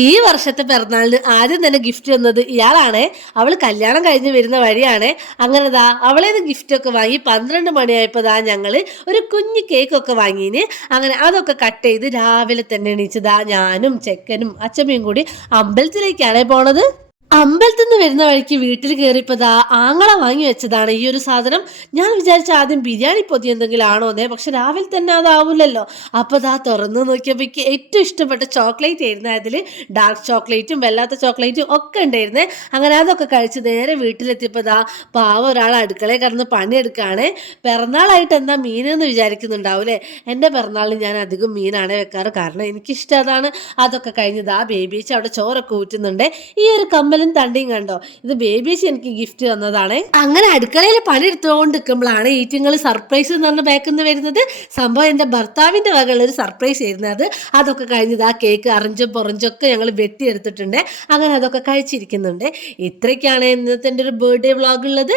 ഈ വർഷത്തെ പിറന്നാളിന് ആദ്യം തന്നെ ഗിഫ്റ്റ് വന്നത് ഇയാളാണ്. അവൾ കല്യാണം കഴിഞ്ഞ് വരുന്ന വഴിയാണ്. അങ്ങനെ ദാ അവളേത് ഗിഫ്റ്റ് ഒക്കെ വാങ്ങി 12 മണിയായപ്പോൾ ദാ ഞങ്ങൾ ഒരു കുഞ്ഞു കേക്കൊക്കെ വാങ്ങിന്. അങ്ങനെ അതൊക്കെ കട്ട് ചെയ്ത് രാവിലെ തന്നെ എണീച്ചതാ ഞാനും ചെക്കനും അച്ഛമ്മയും കൂടി അമ്പലത്തിലേക്കാണ് പോണത്. അമ്പലത്തിൽ നിന്ന് വരുന്ന വഴിക്ക് വീട്ടിൽ കയറിയപ്പോതാ ആങ്ങള വാങ്ങി വെച്ചതാണ് ഈ ഒരു സാധനം. ഞാൻ വിചാരിച്ച ആദ്യം ബിരിയാണി പൊതി എന്തെങ്കിലും ആണോന്നേ, പക്ഷെ രാവിലെ തന്നെ അതാവൂലല്ലോ. അപ്പോൾ ദാ തുറന്നു നോക്കിയപ്പോൾ എനിക്ക് ഏറ്റവും ഇഷ്ടപ്പെട്ട ചോക്ലേറ്റ് ആയിരുന്നു. അതിൽ ഡാർക്ക് ചോക്ലേറ്റും വല്ലാത്ത ചോക്ലേറ്റും ഒക്കെ ഉണ്ടായിരുന്നേ. അങ്ങനെ അതൊക്കെ കഴിച്ച് നേരെ വീട്ടിലെത്തിയപ്പോൾ ദാ പാവം ഒരാൾ അടുക്കളയിൽ കിടന്ന് പണിയെടുക്കുകയാണ്. പിറന്നാളായിട്ട് എന്താ മീനെന്ന് വിചാരിക്കുന്നുണ്ടാവൂലേ. എൻ്റെ പിറന്നാളിന് ഞാൻ അധികം മീനാണ് വെക്കാറ്, കാരണം എനിക്കിഷ്ടം അതാണ്. അതൊക്കെ കഴിഞ്ഞതാ ബേബിച്ച് അവിടെ ചോറൊക്കെ ഊറ്റുന്നുണ്ട്. ഈ ഒരു കമ്മൽ തണ്ടിയും കണ്ടോ, ഇത് ബേബീസ് എനിക്ക് ഗിഫ്റ്റ് തന്നതാണ്. അങ്ങനെ അടുക്കളയിൽ പണിയെടുത്തുകൊണ്ട് നിൽക്കുമ്പോഴാണ് ഈറ്റിങ്ങൾ സർപ്രൈസ് എന്ന് പറഞ്ഞ ബാക്കിൽ നിന്ന് വരുന്നത്. സംഭവം എൻ്റെ ഭർത്താവിൻ്റെ വകയുള്ള ഒരു സർപ്രൈസ് ആയിരുന്നു അത്. അതൊക്കെ കഴിഞ്ഞത് ആ കേക്ക് അറഞ്ചും പൊറഞ്ചൊക്കെ ഞങ്ങൾ വെട്ടിയെടുത്തിട്ടുണ്ട്. അങ്ങനെ അതൊക്കെ കഴിച്ചിരിക്കുന്നുണ്ട്. ഇത്രയ്ക്കാണ് ഇന്നത്തെ എൻ്റെ ഒരു ബർത്ത്ഡേ വ്ളോഗ് ഉള്ളത്.